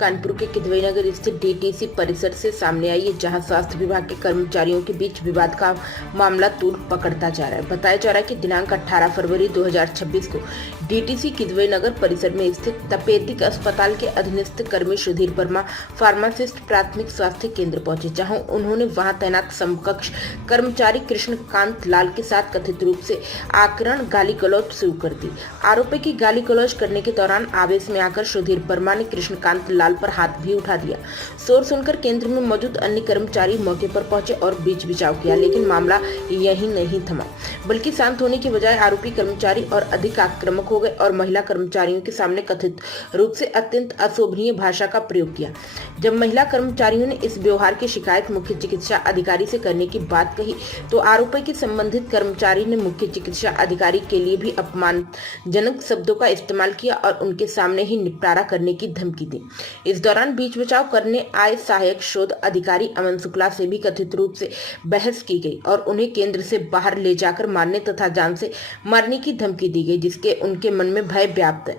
कानपुर के किदवई नगर स्थित डीटीसी परिसर से सामने आई है, जहां स्वास्थ्य विभाग के कर्मचारियों के बीच विवाद का मामला तूल पकड़ता जा रहा है। बताया जा रहा है कि दिनांक 18 फरवरी 2026 को डीटीसी किदवई नगर परिसर में स्थित तपेदिक अस्पताल के अधीनस्थ कर्मी सुधीर वर्मा फार्मासिस्ट प्राथमिक स्वास्थ्य केंद्र पहुंचे, जहां उन्होंने वहां तैनात समकक्ष कर्मचारी कृष्णकांत लाल के साथ कथित रूप से आक्रामक गाली गलौज शुरू कर दी। आरोपी की गाली गलौज करने के दौरान आवेश में आकर सुधीर वर्मा ने कृष्णकांत लाल पर हाथ भी उठा दिया। शोर सुनकर केंद्र में मौजूद अन्य कर्मचारी मौके पर पहुंचे और बीच बिचाव किया, लेकिन मामला यही नहीं थमा, बल्कि शांत होने के बजाय आरोपी कर्मचारी और अधिक आक्रामक हो गए और महिला कर्मचारियों के सामने कथित रूप से अत्यंत अशोभनीय भाषा का प्रयोग किया। जब महिला कर्मचारियों ने इस व्यवहार की शिकायत मुख्य चिकित्सा अधिकारी से करने की बात कही, तो आरोपी के संबंधित कर्मचारी ने मुख्य चिकित्सा अधिकारी के लिए भी अपमानजनक शब्दों का इस्तेमाल किया और उनके सामने ही निपटारा करने की धमकी दी। इस दौरान बीच बचाव करने आए सहायक शोध अधिकारी अमन शुक्ला से भी कथित रूप से बहस की गई और उन्हें केंद्र से बाहर ले जाकर मारने तथा जान से मारने की धमकी दी गई, जिसके उनके मन में भय व्याप्त है।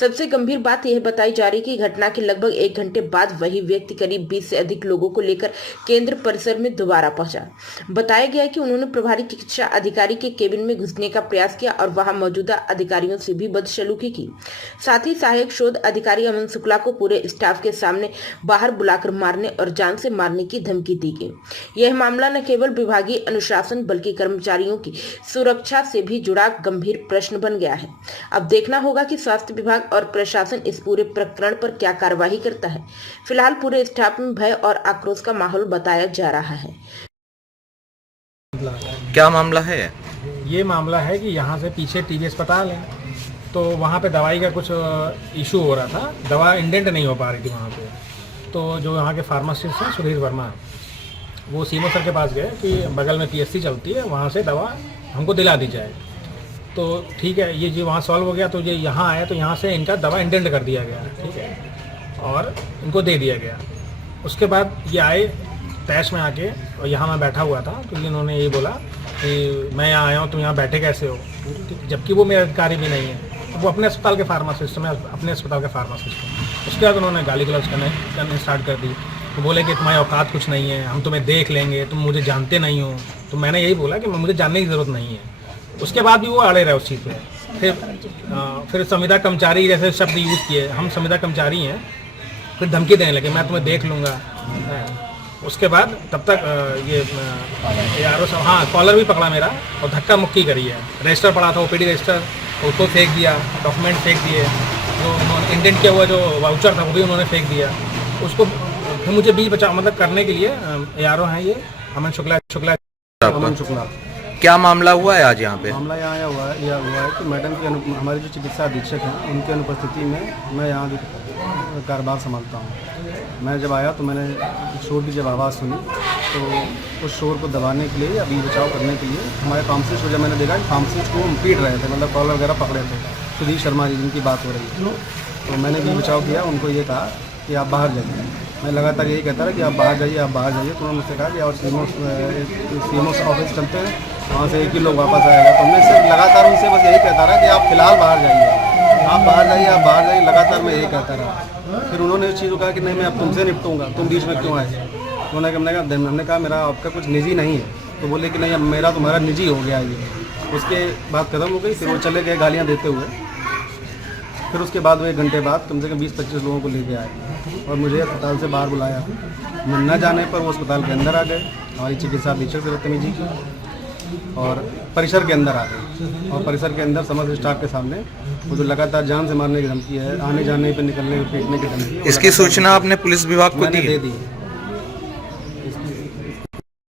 सबसे गंभीर बात यह बताई जा रही है कि घटना के लगभग 1 घंटे बाद वही व्यक्ति करीब 20 से अधिक लोगों को लेकर केंद्र परिसर में दोबारा पहुंचा। बताया गया है कि उन्होंने प्रभारी चिकित्सा अधिकारी के केबिन में घुसने का प्रयास किया और वहां मौजूदा अधिकारियों से भी बदसलूकी की। साथ ही सहायक शोध अधिकारी अमन शुक्ला को पूरे स्टाफ के सामने बाहर बुलाकर मारने और जान से मारने की धमकी दी गई। यह मामला न केवल विभागीय अनुशासन बल्कि कर्मचारियों की सुरक्षा से भी जुड़ा गंभीर प्रश्न बन गया है। अब देखना होगा कि स्वास्थ्य विभाग और प्रशासन इस पूरे प्रकरण पर क्या कार्रवाई करता है। फिलहाल पूरे स्टाफ में भय और आक्रोश का माहौल बताया जा रहा है। क्या मामला है? ये मामला है कि यहाँ से पीछे टीबी अस्पताल है, तो वहाँ पे दवाई का कुछ इशू हो रहा था, दवा इंडेंट नहीं हो पा रही थी वहाँ पे। तो जो यहाँ के फार्मासिस्ट हैं सुधीर वर्मा, वो सीमो सर के पास गए कि बगल में पीएससी चलती है, वहाँ से दवा हमको दिला दी जाए। तो ठीक है, ये जी वहाँ सॉल्व हो गया। तो ये यहाँ आया तो यहाँ से इनका दवा इंडेंट कर दिया गया, ठीक है, और इनको दे दिया गया। उसके बाद ये आए तैश में आके, और यहाँ मैं बैठा हुआ था, तो इन्होंने ये बोला कि मैं यहाँ आया हूँ, तुम यहाँ बैठे कैसे हो, जबकि वो मेरा अधिकारी भी नहीं है। वो अपने अस्पताल के फार्मासिस्ट में, अपने अस्पताल के फार्मासिस्ट हैं। उसके बाद उन्होंने गाली गलौज करने स्टार्ट कर दी। तो बोले कि तुम्हारी औकात कुछ नहीं है, हम तुम्हें देख लेंगे, तुम मुझे जानते नहीं हो। तो मैंने यही बोला कि मुझे जानने की ज़रूरत नहीं है। उसके बाद भी वो अड़े रहे उस चीज़ पे। फिर संविदा कर्मचारी जैसे शब्द यूज़ किए, हम संविदा कर्मचारी हैं। फिर धमकी देने लगे, मैं तुम्हें देख लूँगा। उसके बाद तब तक ये यारो सब, हाँ, कॉलर भी पकड़ा मेरा और धक्का मुक्की करी है। रजिस्टर पड़ा था, ओपीडी रजिस्टर, उसको फेंक दिया, डॉक्यूमेंट फेंक दिए, जो उन्होंने इंडेंट किया हुआ जो वाउचर था वो भी उन्होंने फेंक दिया। उसको फिर मुझे बीच बचाव मतलब करने के लिए यारो हैं ये अमन शुक्ला। अमन शुक्ला। क्या मामला हुआ है आज यहाँ पे? मामला यहाँ यह हुआ है कि मैडम की हमारे जो चिकित्सा अधीक्षक हैं उनकी अनुपस्थिति में मैं यहाँ कारोबार संभालता हूँ। मैं जब आया तो मैंने शोर की जब आवाज़ सुनी, तो उस शोर को दबाने के लिए या बीच बचाव करने के लिए हमारे फार्मासिस्ट को जब मैंने देखा कि फार्मासिस्ट को पीट रहे थे, मतलब कॉलर वगैरह पकड़े थे, सुधीर शर्मा जी जिनकी बात हो रही है। तो मैंने बीच बचाव किया, उनको ये कहा कि आप बाहर जाइए। मैं लगातार यही कहता रहा कि आप बाहर जाइए, आप बाहर जाइए। तो उन्होंने मुझसे कहा कि और सीमोस ऑफिस चलते हैं, वहाँ से 1 ही लोग वापस आएगा। तो मैं सिर्फ लगातार उनसे बस यही कहता रहा कि आप फिलहाल बाहर जाइए, आप बाहर जाइए, आप बाहर जाइए। लगातार मैं यही कहता रहा। फिर उन्होंने इस चीज़ को कहा कि नहीं, मैं अब तुमसे निपटूंगा, तुम बीच में क्यों आए। हमने कहा मेरा आपका कुछ निजी नहीं है। तो बोले कि नहीं, अब मेरा तुम्हारा निजी हो गया ये। उसके बाद खत्म हो गई। फिर वो चले गए गालियाँ देते हुए। फिर उसके बाद वो 1 घंटे बाद कम से कम 20-25 लोगों को लेके आए और मुझे अस्पताल से बाहर बुलाया। मैं न जाने पर वो अस्पताल के अंदर आ गए, हमारी चिकित्सा अधीक्षक से बदतमीजी की, और परिसर के अंदर आ गए। और परिसर के अंदर समस्त स्टाफ के सामने वो जो लगातार जान से मारने की धमकी है, आने जाने पर निकलने पर फेंकने की धमकी है। इसकी सूचना आपने पुलिस विभाग को दे दी?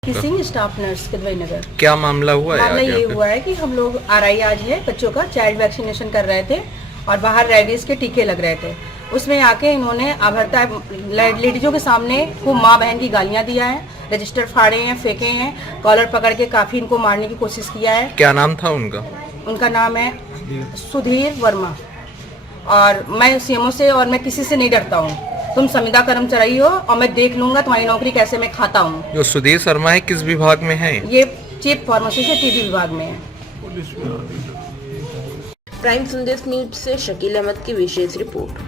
किसी स्टाफ नर्स किदवई नगर। क्या मामला हुआ है? मामला ये हुआ है कि हम लोग आरआई आज है, बच्चों का चाइल्ड वैक्सीनेशन कर रहे थे और बाहर रेबीज के टीके लग रहे थे। उसमें आके इन्होंने अभरता लेडीजों के सामने खूब माँ बहन की गालियाँ दिया है, रजिस्टर फाड़े हैं, फेंके हैं, कॉलर पकड़ के काफ़ी इनको मारने की कोशिश किया है। क्या नाम था उनका? उनका नाम है सुधीर वर्मा। और मैं सीएमओ से और मैं किसी से नहीं डरता हूँ। तुम संविदा कर्मचारी हो और मैं देख लूंगा तुम्हारी नौकरी कैसे मैं खाता हूँ। जो सुधीर शर्मा है किस विभाग में है? ये चीफ फार्मेसी से टीबी विभाग में है। प्राइम संदेश न्यूज से शकील अहमद की विशेष रिपोर्ट।